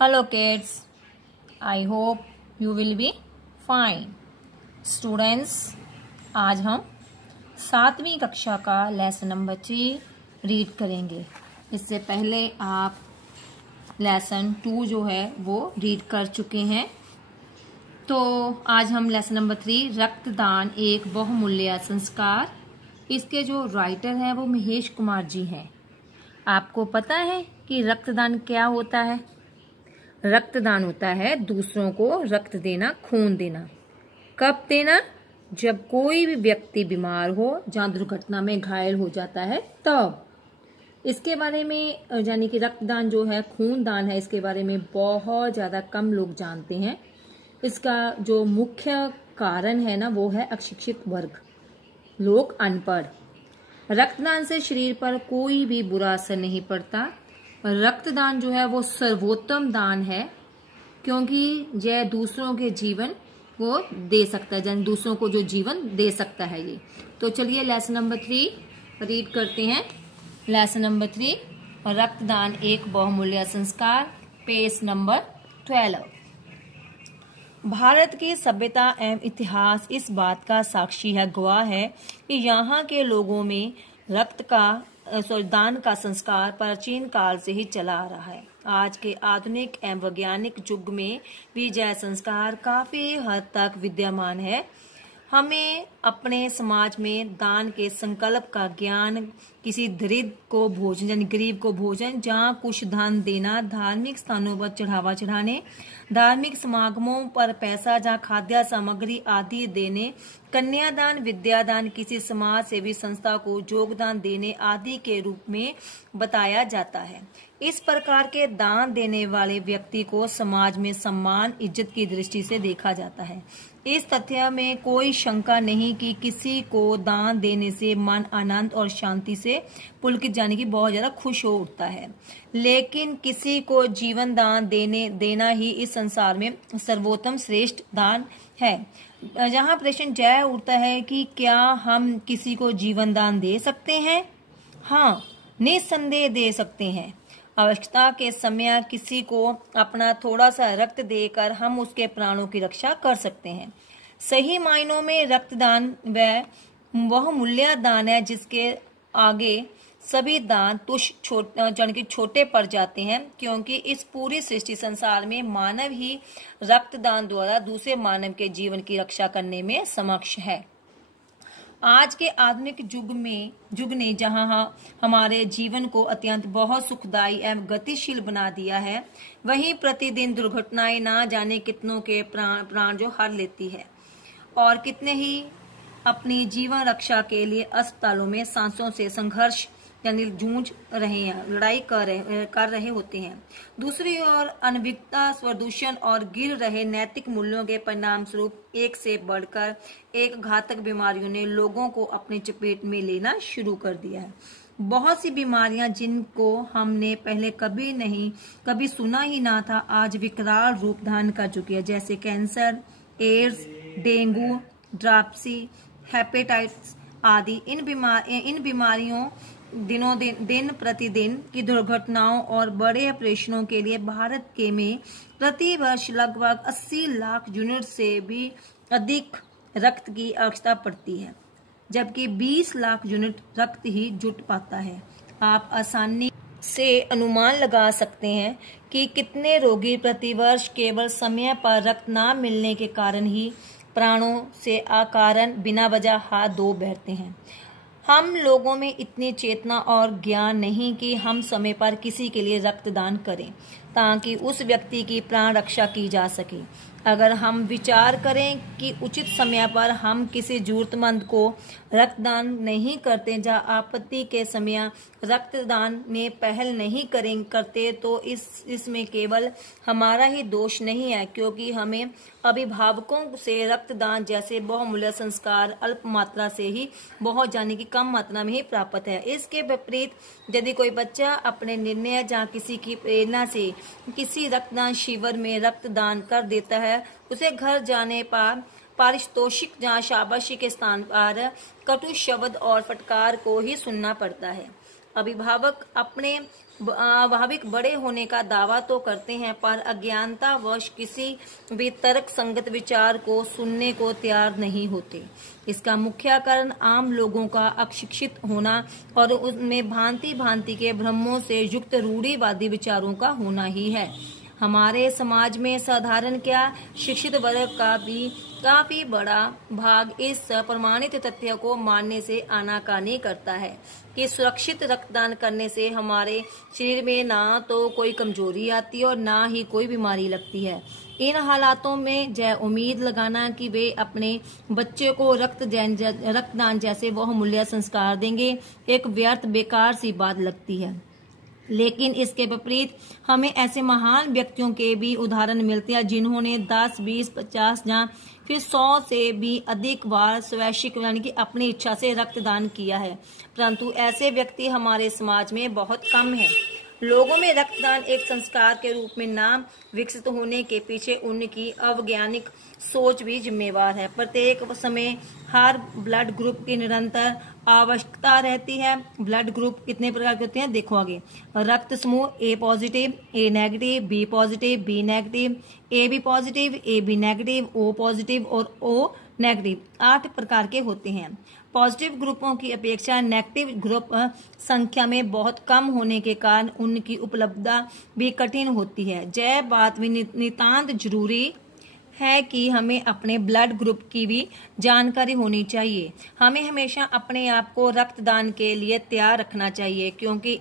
Hello kids, I hope you will be fine. Students, आज हम 7वीं कक्षा का लेसन नंबर 3 रीड करेंगे। इससे पहले आप लेसन 2 जो है वो रीड कर चुके हैं। तो आज हम लेसन नंबर 3 रक्तदान एक बहुमूल्य संस्कार, इसके जो राइटर हैं वो महेश कुमार जी हैं। आपको पता है कि रक्तदान क्या होता है? रक्तदान होता है दूसरों को रक्त देना, खून देना। कब देना? जब कोई भी व्यक्ति बीमार हो, जहाँ दुर्घटना में घायल हो जाता है तब। इसके बारे में यानी कि रक्तदान जो है, खून दान है, इसके बारे में बहुत ज़्यादा कम लोग जानते हैं। इसका जो मुख्य कारण है ना, वो है अशिक्षित वर्ग, लोग अनपढ़। रक्तदान से शरीर पर कोई भी बुरा असर नहीं पड़ता। रक्तदान जो है वो सर्वोत्तम दान है, क्योंकि यह दूसरों के जीवन को दे सकता है, यानी दूसरों को जो जीवन दे सकता है ये। तो चलिए लेसन नंबर 3 रीड करते हैं। लेसन नंबर 3 रक्तदान एक बहुमूल्य संस्कार, पेज नंबर 12। भारत की सभ्यता एवं इतिहास इस बात का साक्षी है, गवाह है कि यहाँ के लोगों में दान का संस्कार प्राचीन काल से ही चला आ रहा है। आज के आधुनिक एवं वैज्ञानिक युग में भी यह संस्कार काफी हद तक विद्यमान है। हमें अपने समाज में दान के संकल्प का ज्ञान, किसी दरिद्र को भोजन यानी गरीब को भोजन, जहाँ कुछ धन देना, धार्मिक स्थानों पर चढ़ावा चढ़ाने, धार्मिक समागमों पर पैसा, जहाँ खाद्य सामग्री आदि देने, कन्यादान, विद्यादान, किसी समाज सेवी संस्था को योगदान देने आदि के रूप में बताया जाता है। इस प्रकार के दान देने वाले व्यक्ति को समाज में सम्मान, इज्जत की दृष्टि से देखा जाता है। इस तथ्य में कोई शंका नहीं कि किसी को दान देने से मन आनंद और शांति से पुलकित, जाने की बहुत ज्यादा खुश हो उठता है। लेकिन किसी को जीवन दान देना ही इस संसार में सर्वोत्तम श्रेष्ठ दान है। जहाँ प्रश्न जय उठता है कि क्या हम किसी को जीवन दान दे सकते हैं? हाँ, निस्संदेह दे सकते हैं। आवश्यकता के समय किसी को अपना थोड़ा सा रक्त देकर हम उसके प्राणों की रक्षा कर सकते हैं। सही मायनों में रक्तदान वह मूल्य दान है जिसके आगे सभी दान तुच्छ छोटे पड़ जाते हैं, क्योंकि इस पूरी सृष्टि संसार में मानव ही रक्तदान द्वारा दूसरे मानव के जीवन की रक्षा करने में समक्ष है। आज के आधुनिक युग ने जहां हमारे जीवन को अत्यंत बहुत सुखदायी एवं गतिशील बना दिया है, वहीं प्रतिदिन दुर्घटनाएं ना जाने कितनों के प्राण जो हर लेती है, और कितने ही अपनी जीवन रक्षा के लिए अस्पतालों में सांसों से संघर्ष यानी जूझ रहे हैं, लड़ाई कर रहे होते हैं। दूसरी ओर अनभिज्ञता, प्रदूषण और गिर रहे नैतिक मूल्यों के परिणाम स्वरूप एक से बढ़कर एक घातक बीमारियों ने लोगों को अपनी चपेट में लेना शुरू कर दिया है। बहुत सी बीमारियां जिनको हमने पहले कभी सुना ही ना था, आज विकराल रूप धारण कर चुकी है, जैसे कैंसर, एड्स, डेंगू, ड्रापसी, हेपेटाइटिस आदि। इन बीमारियों दिन प्रतिदिन की दुर्घटनाओं और बड़े ऑपरेशनों के लिए भारत के में प्रति वर्ष लगभग 80 लाख यूनिट से भी अधिक रक्त की आवश्यकता पड़ती है, जबकि 20 लाख यूनिट रक्त ही जुट पाता है। आप आसानी से अनुमान लगा सकते हैं कि कितने रोगी प्रतिवर्ष केवल समय पर रक्त न मिलने के कारण ही प्राणों से अकारण बिना वजह हाथ धो बैठते हैं। हम लोगों में इतनी चेतना और ज्ञान नहीं कि हम समय पर किसी के लिए रक्तदान करें ताकि उस व्यक्ति की प्राण रक्षा की जा सके। अगर हम विचार करें कि उचित समय पर हम किसी जरूरतमंद को रक्तदान नहीं करते, जहाँ आपत्ति के समय रक्तदान में पहल नहीं करते, तो इसमें केवल हमारा ही दोष नहीं है, क्योंकि हमें अभिभावकों से रक्तदान जैसे बहुमूल्य संस्कार अल्प मात्रा से ही बहुत जाने की कम मात्रा में ही प्राप्त है। इसके विपरीत यदि कोई बच्चा अपने निर्णय जहाँ किसी की प्रेरणा से किसी रक्तदान शिविर में रक्तदान कर देता है, उसे घर जाने पर पारितोषिक जहाँ शाबाशी के स्थान पर कटु शब्द और फटकार को ही सुनना पड़ता है। अभिभावक अपने स्वाभाविक बड़े होने का दावा तो करते हैं, पर अज्ञानतावश किसी भी तर्क संगत विचार को सुनने को तैयार नहीं होते। इसका मुख्य कारण आम लोगों का अशिक्षित होना और उनमें भांति भांति के भ्रमों से युक्त रूढ़िवादी विचारों का होना ही है। हमारे समाज में साधारण क्या, शिक्षित वर्ग का भी काफी बड़ा भाग इस प्रमाणित तथ्य को मानने से आनाकानी करता है कि सुरक्षित रक्तदान करने से हमारे शरीर में ना तो कोई कमजोरी आती है और ना ही कोई बीमारी लगती है। इन हालातों में यह उम्मीद लगाना कि वे अपने बच्चे को रक्तदान जैसे बहुमूल्य संस्कार देंगे, एक व्यर्थ बेकार सी बात लगती है। लेकिन इसके विपरीत हमें ऐसे महान व्यक्तियों के भी उदाहरण मिलते हैं जिन्होंने 10, 20, 50 या फिर 100 से भी अधिक बार स्वैच्छिक यानी कि अपनी इच्छा से रक्तदान किया है, परंतु ऐसे व्यक्ति हमारे समाज में बहुत कम हैं। लोगों में रक्तदान एक संस्कार के रूप में नाम विकसित होने के पीछे उनकी अवैज्ञानिक सोच भी जिम्मेवार है। प्रत्येक समय हर ब्लड ग्रुप की निरंतर आवश्यकता रहती है। ब्लड ग्रुप कितने प्रकार के होते हैं देखो आगे। रक्त समूह A positive, A negative, B positive, B negative, A B positive, A B negative, O positive और ओ नेगेटिव 8 प्रकार के होते हैं। पॉजिटिव ग्रुपों की अपेक्षा नेगेटिव ग्रुप संख्या में बहुत कम होने के कारण उनकी उपलब्धता भी कठिन होती है। यह बात भी नितांत जरूरी है कि हमें अपने ब्लड ग्रुप की भी जानकारी होनी चाहिए। हमें हमेशा अपने आप को रक्तदान के लिए तैयार रखना चाहिए, क्योंकि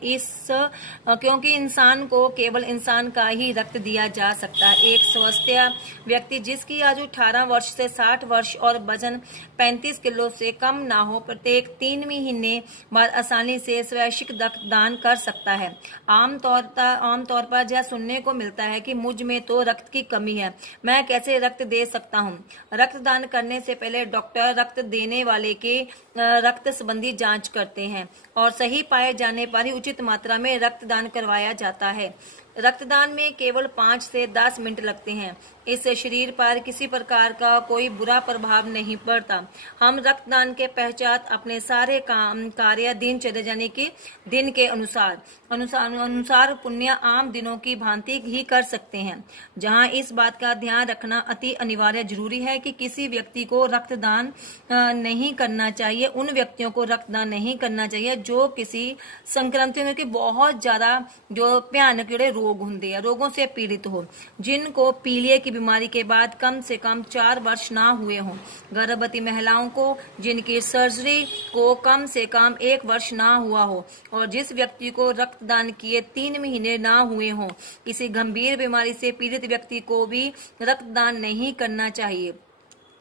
इंसान को केवल इंसान का ही रक्त दिया जा सकता है। एक स्वस्थ व्यक्ति जिसकी आयु 18 वर्ष से 60 वर्ष और वजन 35 किलो से कम ना हो, प्रत्येक 3 महीने बाद आसानी से स्वैच्छिक रक्तदान कर सकता है। आमतौर पर यह सुनने को मिलता है कि मुझ में तो रक्त की कमी है, मैं कैसे रक्त दे सकता हूँ। रक्तदान करने से पहले डॉक्टर रक्त देने वाले के रक्त संबंधी जांच करते हैं और सही पाए जाने पर ही उचित मात्रा में रक्तदान करवाया जाता है। रक्तदान में केवल 5 से 10 मिनट लगते हैं। इससे शरीर पर किसी प्रकार का कोई बुरा प्रभाव नहीं पड़ता। हम रक्तदान के पश्चात अपने सारे कार्य दिनचर्या यानी कि दिन के अनुसार पुण्य आम दिनों की भांति ही कर सकते हैं। जहां इस बात का ध्यान रखना अति अनिवार्य जरूरी है कि किसी व्यक्ति को रक्तदान नहीं करना चाहिए, उन व्यक्तियों को रक्तदान नहीं करना चाहिए जो किसी संक्रमित के बहुत ज्यादा जो भयानक रोग होंगे या रोगों से पीड़ित हो, जिनको पीलिया की बीमारी के बाद कम से कम 4 वर्ष ना हुए हों, गर्भवती महिलाओं को जिनकी सर्जरी को कम से कम 1 वर्ष ना हुआ हो और जिस व्यक्ति को रक्तदान किए 3 महीने ना हुए हों। किसी गंभीर बीमारी से पीड़ित व्यक्ति को भी रक्तदान नहीं करना चाहिए।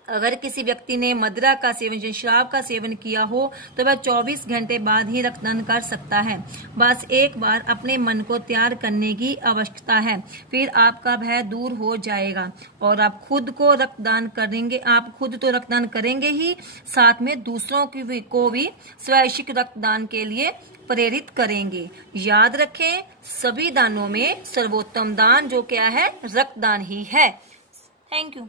अगर किसी व्यक्ति ने मदिरा का सेवन, शराब का सेवन किया हो तो वह 24 घंटे बाद ही रक्तदान कर सकता है। बस एक बार अपने मन को तैयार करने की आवश्यकता है, फिर आपका भय दूर हो जाएगा और आप खुद को रक्तदान करेंगे। आप खुद तो रक्तदान करेंगे ही, साथ में दूसरों को भी स्वैच्छिक रक्तदान के लिए प्रेरित करेंगे। याद रखें, सभी दानों में सर्वोत्तम दान जो क्या है, रक्तदान ही है। Thank you.